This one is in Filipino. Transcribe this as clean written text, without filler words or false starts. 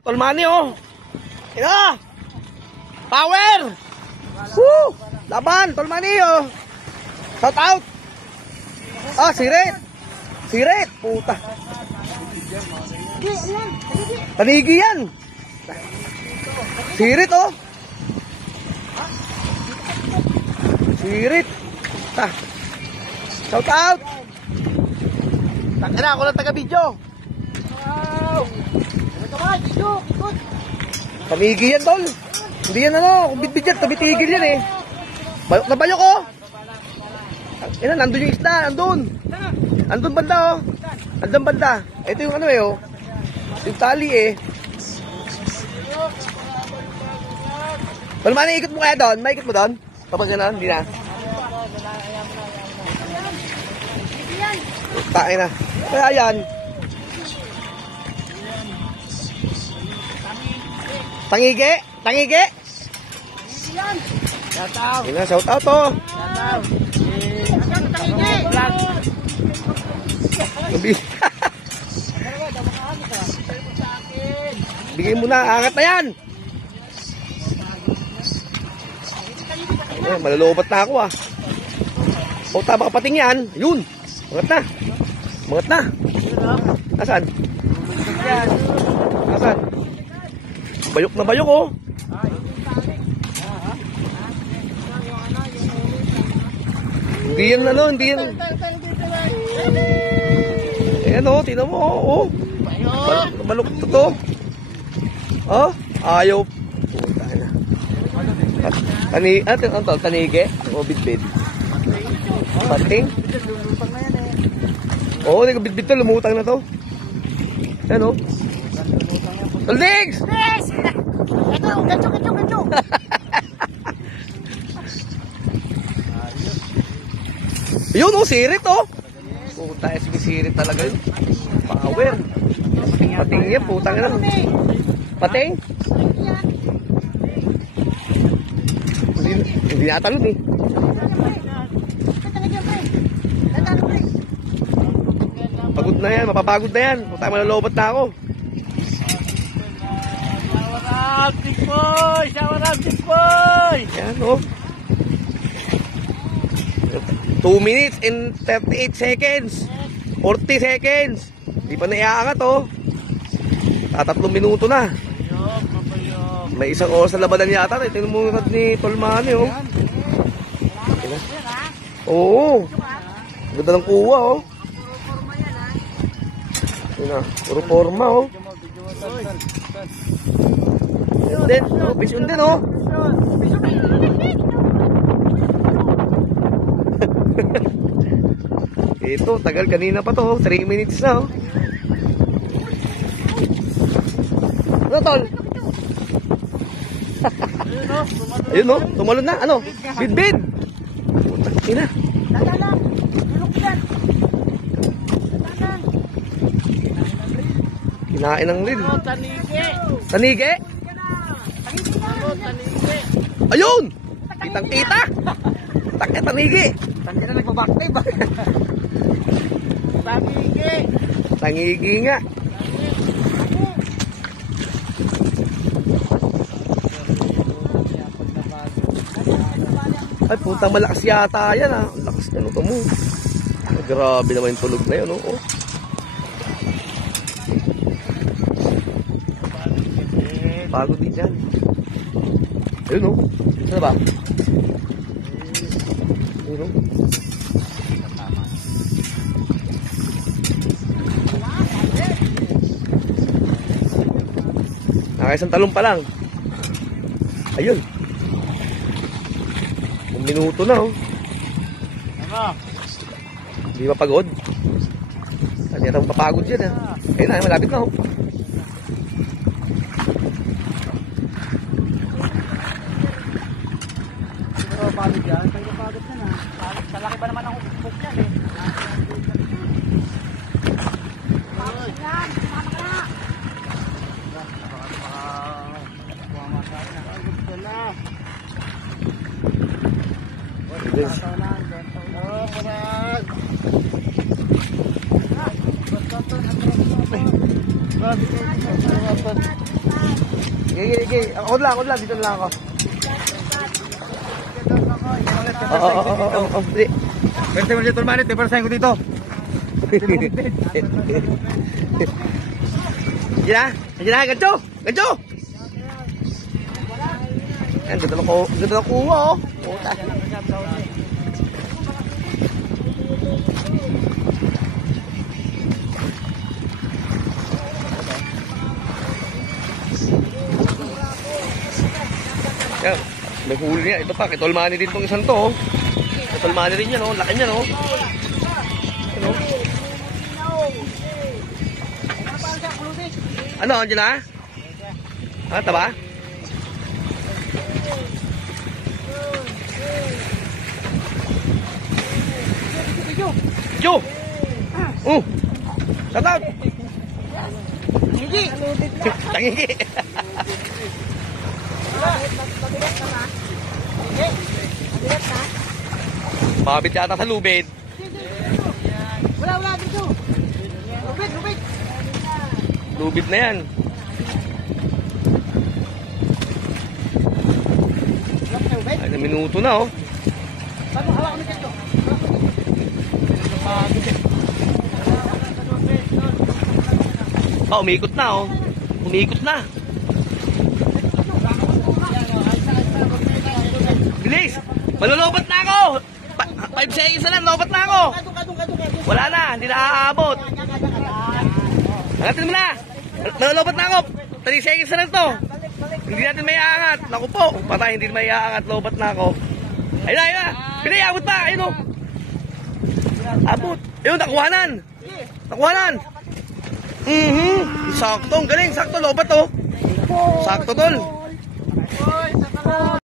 Tolmani oh. Ina! Power! Woo! Laban, Tolmani oh. Shout out. Ah, sirit. Sirit, puta. Tanigi yan. Sirit oh. Sirit. Ta. Shout out. Tangina ako lang taga-video. Wow. Tamigi yan, tol. Hindi yan ano, kung bitbit yan, tumitigil yan eh. Bayok na bayok oh. Yan, nandun yung isda, nandun. Nandun banda oh. Nandun banda. Ito yung ano eh oh. Yung tali eh. Tolmani, ikot mo kaya doon? May ikot mo doon? Tapos yan na, hindi na. Tain na. Kaya yan. Tangige? Tangige? Shout out. Ina, shout out to. Shout out. Tangige. Bigay mo na, angat na yan. Malalobat na ako ah. O tama kapating yan. Yun. Mangat na. Mangat na. Asan? Asan? Bayok na bayok oh. Hindi yan ano, hindi yan. Ayan oh, tinan mo oh. Balok to to. Oh, ayaw. Tanige? O bitbit? Pating? Oo, nagabitbit to, lumutang na to. Ayan o. Toldigs! Yes! Ito, gancho. Yun o, sirit o. Puta, sige sirit talaga yun. Power. Pating yan, putang yan. Pating? Hindi natalon eh. Pagod na yan, mapapagod na yan. Puta, malalobat na ako. Shower up, big boy! Yan o. 2 minutes and 38 seconds. 40 seconds. Di pa naiaangat o. 3 minuto na. May 1 oras na labanan yata. Tingnan mo ni Tolmani oh. Oo. Ganda ng kuha oh. Puro forma oh. Yun din. Oh, vision din oh. Ito, tagal kanina pa to oh. 3 minutes na oh. Ano tol? Ayun no, tumalon na. Ano? Bidbid. Putak ina. Dadalang. Tulog yan. Dadalang. Kinain ng rin. Tanige. Tanige? Tanige. Ayun! Kitang kita. Takya tanigi. Tanige na nagbabaktib. Tanige. Tangigi nga. Ay, putang malakas yata yan ah. Ang lakas na luto mo. Ay, grabe naman yung tulog na yun oh. Pagod din dyan. Ayun oh. Saan ba? Ayun oh. Nakaisang talong pa lang. Ayun. 1 minuto na oh. Ano? Hindi mapagod. Hindi na mapapagod yan ah. Ayun na, malapit na oh. Pero pagod yan, tayo pagod na na. Salaki ba naman ang hook yan eh. Pagod yan, sumama ka na. Pagod ka na. Grabe. Sige. Ako lang. Dito na lang ako. Oo. First time ulit turmanit, first time ko dito. Sige na, gancho! Yan, dito na kuha, oh. Puta. Yan, may huli niya. Ito pa, kitolmani din tong isang to, oh. Kitolmani rin yan, oh. Laki niyan, oh. Ano? Ano, andyan na? Ah, taba? Jo! Shout out! Tangingi! Mabit yata sa lubid. Wala dito. Lubid. Lubid na yan. Ay, na minuto na, oh. Bago hawak kami dito. Oh, umiikot na, oh. Umiikot na. Bilis! Malolobat na ako! 5 seconds na lang, lobat na ako! Wala na, hindi na aabot. Angatin mo na! Malolobat na ako! 3 seconds na lang to! Hindi natin may aangat. Naku po, patay, hindi may aangat. Lobat na ako. Ayun na! Pinay, abot pa! Ayun, oh! Abot! Ayun, nakuhanan! Sakto, ang galing! Sakto, lobat, oh! Sakto, tol!